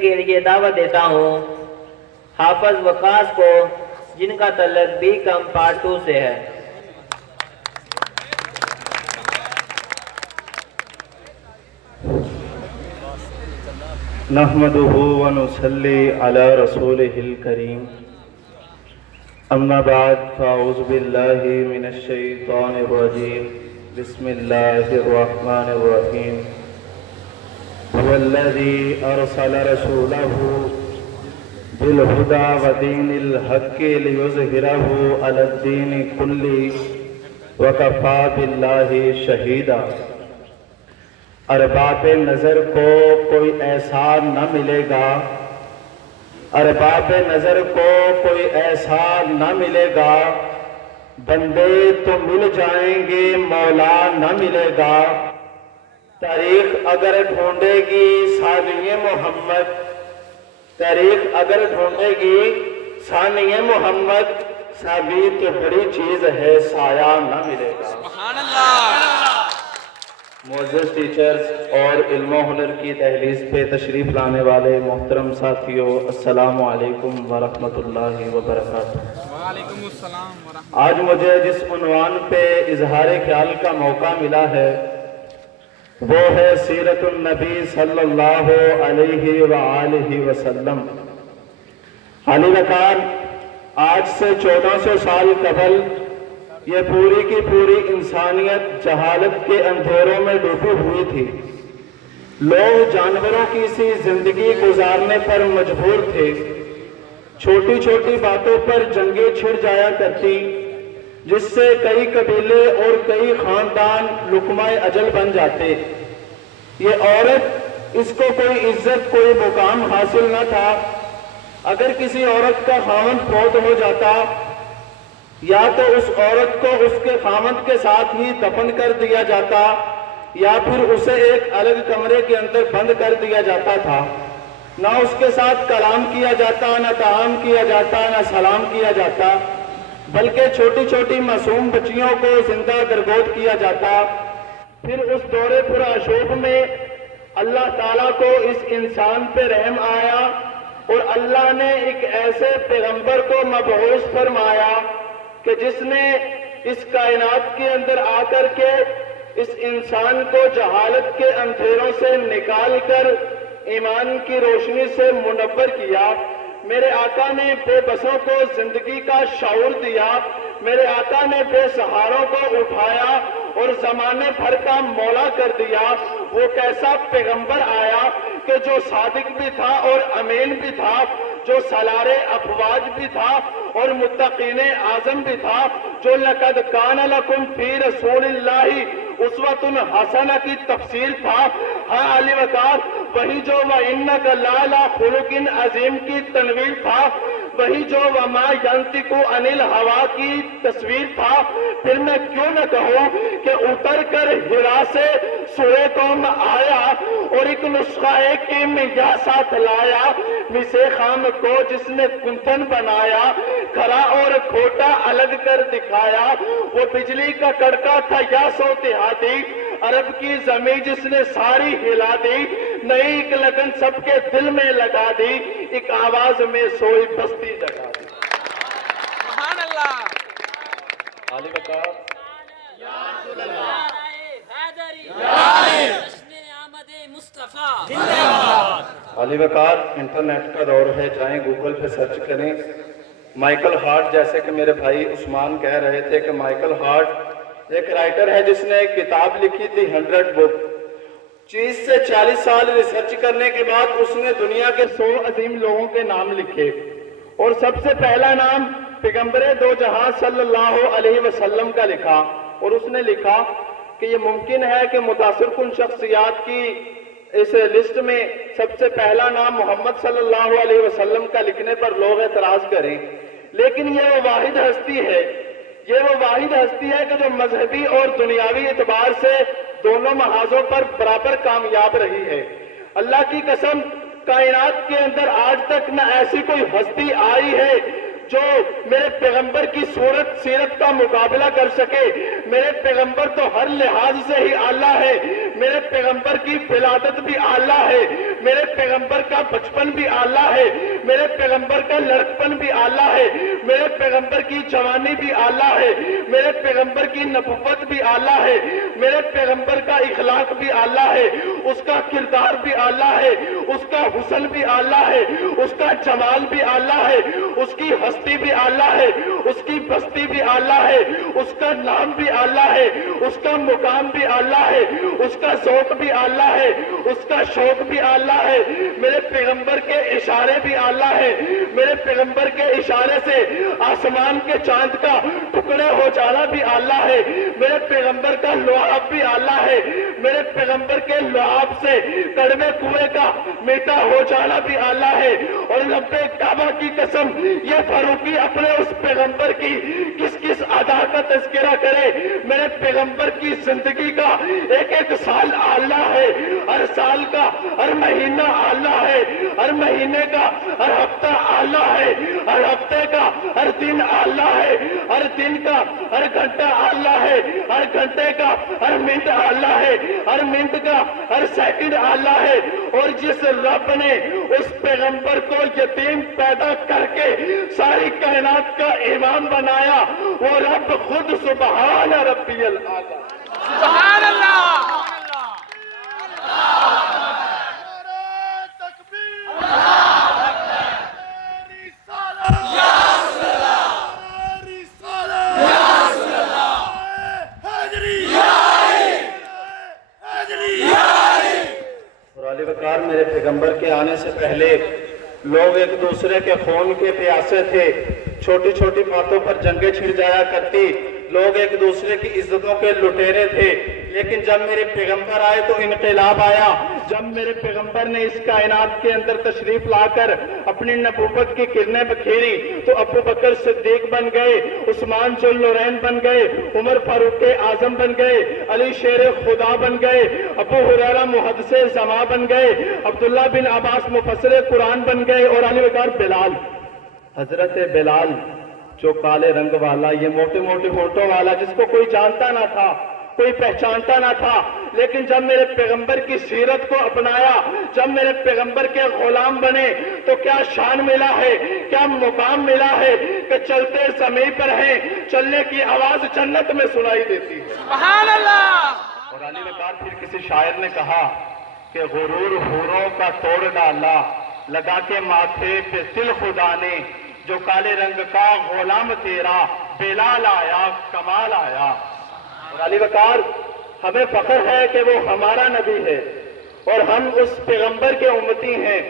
کے لیے دعوت دیتا ہوں حافظ وقاص کو، جن کا تعلق بی کم پارٹ 2 سے ہے۔ نحمده ونصلي على رسوله الكريم اما بعد فاعوذ بالله من الشيطان الرجيم بسم الله الرحمن الرحيم هو الذي ارسل رسوله بالهدى ودين الحق ليظهره على الدين كله وكفى بالله شهيدا۔ ارباب نظر کو کوئی ایسا نہ ملے گا، ارباب نظر کو کوئی ایسا نہ ملے گا، بندے تو مل جائیں گے مولا نہ ملے گا۔ تاریخ اگر ڈھونڈے گی ثانی محمد، تاریخ اگر ڈھونڈے گی ثانی محمد، ثابت بڑی چیز ہے سایہ نہ ملے گا۔ سبحان اللہ۔ معزز ٹیچرز اور علم و ہنر کی دہلیز پہ تشریف لانے والے محترم ساتھیوں، السلام علیکم ورحمۃ اللہ وبرکاتہ۔ وعلیکم السلام ورحمۃ۔ آج مجھے جس عنوان پہ اظہار خیال کا موقع ملا ہے وہ ہے سیرت النبی صلی اللہ علیہ وآلہ وسلم۔ علی وقار، آج سے 1400 سال قبل یہ پوری کی پوری انسانیت جہالت کے اندھیروں میں ڈوبی ہوئی تھی۔ لوگ جانوروں کی سی زندگی گزارنے پر مجبور تھے۔ چھوٹی چھوٹی باتوں پر جنگیں چھڑ جایا کرتی، جس سے کئی قبیلے اور کئی خاندان لقمہ اجل بن جاتے۔ یہ عورت، اس کو کوئی عزت کوئی مقام حاصل نہ تھا۔ اگر کسی عورت کا خاوند فوت ہو جاتا یا تو اس عورت کو اس کے خاوند کے ساتھ ہی دفن کر دیا جاتا یا پھر اسے ایک الگ کمرے کے اندر بند کر دیا جاتا تھا۔ نہ اس کے ساتھ کلام کیا جاتا، نہ تعام کیا جاتا، نہ سلام کیا جاتا، بلکہ چھوٹی چھوٹی معصوم بچیوں کو زندہ درگود کیا جاتا۔ پھر اس دور پرآشوب میں اللہ تعالیٰ کو اس انسان پہ رحم آیا اور اللہ نے ایک ایسے پیغمبر کو مبعوث فرمایا کہ جس نے اس کائنات کے اندر آ کر کے اس انسان کو جہالت کے اندھیروں سے نکال کر ایمان کی روشنی سے منور کیا۔ میرے آقا نے بے بسوں کو زندگی کا شعور دیا، میرے آقا نے بے سہاروں کو اٹھایا اور زمانے بھر کا مولا کر دیا۔ وہ کیسا پیغمبر آیا کہ جو صادق بھی تھا اور امین بھی تھا، جو سالار افواج بھی تھا اور متقین اعظم بھی تھا، جو لقد کان لکم فی رسول اللہ اسوۃ حسنہ کی تفسیر تھا۔ ہاں علی وقار، وہی جو وَإِنَّكَ لَعَلَىٰ خُلُقٍ عظیم کی تنویر تھا، وہی جو وَمَا يَنطِقُ عَنِ الْهَوَىٰ کی تصویر تھا۔ پھر میں کیوں نہ کہوں کہ اتر کر ہرا سے سورہ قوم آیا اور ایک نسخہ کیمیا ساتھ لایا، مسے خام کو جس نے کنتن بنایا، کھرا اور کھوٹا الگ کر دکھایا۔ وہ بجلی کا کڑکا تھا یا سوتہادی، عرب کی زمین جس نے ساری ہلا دی، نئی ایک لگن سب کے دل میں لگا دی، ایک آواز میں سوئی بستی جگا دی۔ سبحان اللہ۔ علی وقار، یا رسول اللہ۔ علی وقار، انٹرنیٹ کا دور ہے، جائیں گوگل پہ سرچ کریں مائیکل ہارٹ، جیسے کہ میرے بھائی عثمان کہہ رہے تھے کہ مائیکل ہارٹ ایک رائٹر ہے جس نے ایک کتاب لکھی تھی 100 بک۔ 30 سے 40 سال ریسرچ کرنے کے بعد اس نے دنیا کے 100 عظیم لوگوں کے نام لکھے، اور سب سے پہلا نام پیغمبر دو جہاں صلی اللہ علیہ وسلم کا لکھا، اور اس نے لکھا کہ یہ ممکن ہے کہ متاثر کن شخصیات کی اس لسٹ میں سب سے پہلا نام محمد صلی اللہ علیہ وسلم کا لکھنے پر لوگ اعتراض کریں، لیکن یہ وہ واحد ہستی ہے، یہ وہ واحد ہستی ہے کہ جو مذہبی اور دنیاوی اعتبار سے دونوں محاذوں پر برابر کامیاب رہی ہے۔ اللہ کی قسم، کائنات کے اندر آج تک نہ ایسی کوئی ہستی آئی ہے جو میرے پیغمبر کی صورت سیرت کا مقابلہ کر سکے۔ میرے پیغمبر تو ہر لحاظ سے ہی اعلیٰ ہے، میرے پیغمبر کی ولادت بھی اعلیٰ ہے، میرے پیغمبر کا بچپن بھی اعلیٰ ہے، میرے پیغمبر کا لڑکپن بھی اعلیٰ ہے، میرے پیغمبر کی جوانی بھی اعلیٰ ہے، میرے پیغمبر کی نبوت بھی اعلیٰ ہے، میرے پیغمبر کا اخلاق بھی اعلیٰ ہے، اس کا کردار بھی اعلیٰ ہے، اس کا حسن بھی اعلیٰ ہے، اس کا جمال بھی اعلیٰ ہے، اس کی ہستی بھی اعلیٰ ہے، اس کی بستی بھی اعلیٰ ہے، اس کا نام بھی اعلیٰ ہے، اس کا مقام بھی اعلیٰ ہے، اس کا ذوق بھی اعلیٰ ہے، اس کا شوق بھی اعلیٰ ہے، میرے پیغمبر کے اشارے بھی اعلیٰ ہے، میرے پیغمبر کے اشارے سے آسمان کے چاند کا ٹکڑے ہو جانا بھی اعلیٰ ہے، میرے پیغمبر کا لعاب بھی اعلیٰ ہے، میرے پیغمبر کے لعاب سے کڑوے کنویں کا میٹھا ہو جانا بھی اعلیٰ ہے۔ اور رب کعبہ کی قسم، یہ فاروقی اپنے اس پیغمبر کی کس کس ادا کا تذکرہ کرے، میرے پیغمبر کی زندگی کا ایک ایک سال اعلیٰ ہے، ہر سال کا ہر مہینہ اعلیٰ ہے، ہر مہینے کا ہر ہفتہ اعلیٰ ہے، ہر ہفتے کا ہر دن اعلیٰ ہے، ہر دن کا ہر گھنٹہ اعلیٰ ہے، ہر گھنٹے کا ہر منٹ اعلیٰ ہے، ہر منٹ کا ہر سیکنڈ اعلیٰ ہے۔ اور جس رب نے اس پیغمبر کو یتیم پیدا کر کے ساری کائنات کا امام بنایا، وہ رب خود سبحان ربی الاعلیٰ۔ سبحان اللہ۔ وقار میرے پیغمبر کے آنے سے پہلے لوگ ایک دوسرے کے خون کے پیاسے تھے، چھوٹی چھوٹی باتوں پر جنگیں چھڑ جایا کرتی، لوگ ایک دوسرے کی عزتوں کے لٹیرے تھے، لیکن جب میرے پیغمبر آئے تو انقلاب آیا۔ جب میرے پیغمبر نے اس کائنات کے اندر تشریف لا کر اپنی نبوت کی کرنیں بکھیری تو ابو بکر صدیق بن گئے، عثمان ذوالنورین بن گئے، عمر فاروق اعظم بن گئے، علی شیر خدا بن گئے، ابو ہریرہ محدث زماں بن گئے، عبداللہ بن عباس مفسر قرآن بن گئے، اور علی وقار بلال، حضرت بلال جو کالے رنگ والا، یہ موٹے موٹے ہونٹوں والا، جس کو کوئی جانتا نہ تھا، کوئی پہچانتا نہ تھا، لیکن جب میرے پیغمبر کی سیرت کو اپنایا، جب میرے پیغمبر کے غلام بنے تو کیا شان ملا ہے، کیا مقام ملا ہے کہ چلتے زمین پر ہیں، چلنے کی آواز جنت میں سنائی دیتی ہے۔ سبحان اللہ۔ اور علی وقار پھر کسی شاعر نے کہا کہ غرور حوروں کا توڑ ڈالا، لگا کے ماتھے پہ دل خدا نے، جو کالے رنگ کا غلام تیرا، بلال آیا کمال آیا۔ اور علی وقار ہمیں فخر ہے کہ وہ ہمارا نبی ہے، اور ہم اس پیغمبر کے امتی ہیں،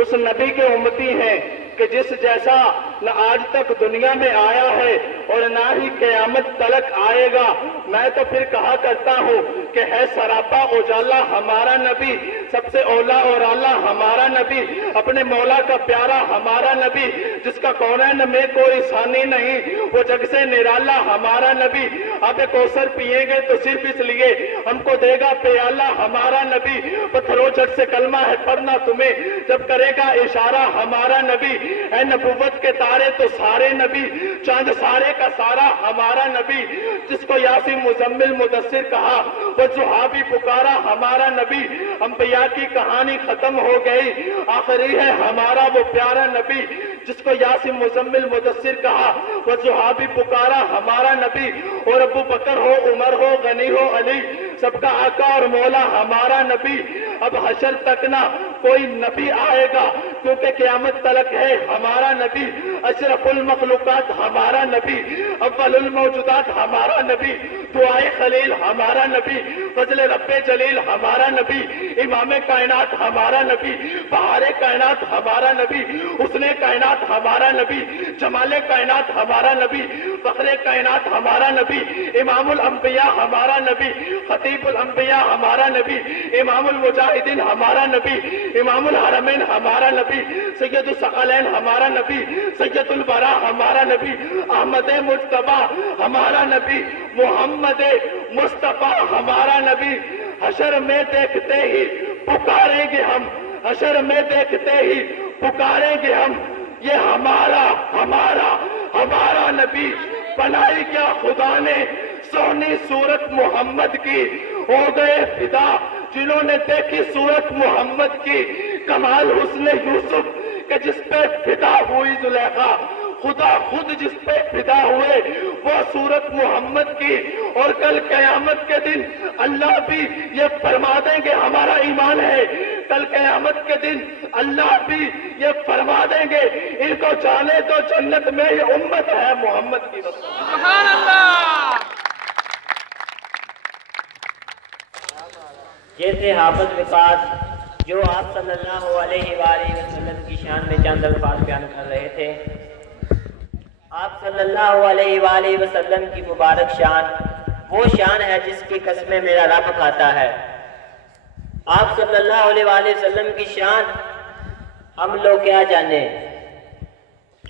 اس نبی کے امتی ہیں کہ جس جیسا نہ آج تک دنیا میں آیا ہے اور نہ ہی قیامت تلک آئے گا۔ میں تو پھر کہا کرتا ہوں کہ ہے سراپا اجالا ہمارا نبی، سب سے اولا اور اعلیٰ ہمارا نبی، اپنے مولا کا پیارا ہمارا نبی، جس کا کونین میں کوئی ثانی نہیں، وہ جگ سے نرالا ہمارا نبی۔ آپ کوثر پیئیں گے تو صرف اس لیے ہم کو دے گا پیالہ ہمارا نبی، پتھروں جھٹ سے کلمہ ہے پڑھنا تمہیں جب کرے گا اشارہ ہمارا نبی۔ اے نبوت کے تارے تو سارے نبی، چاند سارے کا سارا ہمارا نبی، جس کو یاسین مزمل مدثر کہا وہ صحابی پکارا ہمارا نبی۔ انبیاء کی کہانی ختم ہو گئی، آخری ہے ہمارا وہ پیارا نبی، جس کو یاسین مزمل مدثر کہا وہ صحابی پکارا ہمارا نبی۔ اور ابو بکر ہو، عمر ہو، غنی ہو، علی، سب کا آقا اور مولا ہمارا نبی۔ اب حشر تک نہ کوئی نبی آئے گا، کیونکہ قیامت تلک ہے ہمارا نبی۔ اشرف المخلوقات ہمارا نبی، اول الموجودات ہمارا نبی، دعائے خلیل ہمارا نبی، فضل رب جلیل ہمارا نبی، امام کائنات ہمارا نبی، بہار کائنات ہمارا نبی، حسن کائنات ہمارا نبی، جمال کائنات ہمارا نبی، فخر کائنات ہمارا نبی، امام الانبیاء ہمارا نبی، خطیب الانبیاء ہمارا نبی، امام المجاہدین ہمارا نبی، امام الحرمین ہمارا نبی، سید الثقلین ہمارا نبی، سید البراء ہمارا نبی، احمد مجتبی ہمارا نبی، محمد مصطفیٰ ہمارا نبی۔ حشر میں دیکھتے ہی پکاریں گے ہم، حشر میں دیکھتے ہی پکاریں گے ہم، یہ ہمارا ہمارا ہمارا نبی۔ بنائی کیا خدا نے سونی صورت محمد کی، ہو گئے فدا، جنہوں نے دیکھی صورت محمد کی، کمال حسن یوسف کہ جس پہ فدا ہوئی زلیخا، خدا خود جس پہ فدا ہوئے وہ صورت محمد کی، اور کل قیامت کے دن اللہ بھی یہ فرما دیں گے ہمارا ایمان ہے، کل قیامت کے دن اللہ بھی یہ فرما دیں گے ان کو جانے تو جنت میں یہ امت ہے محمد کی وسیلہ۔ سبحان اللہ۔ یہ تھے حافظ وقاص جو آپ صلی اللہ علیہ وآلہ وسلم کی شان میں چند الفاظ بیان کر رہے تھے۔ آپ صلی اللہ علیہ وآلہ وسلم کی مبارک شان وہ شان ہے جس کی قسمیں میرا رب کھاتا ہے۔ آپ صلی اللہ علیہ وآلہ وسلم کی شان ہم لوگ کیا جانے،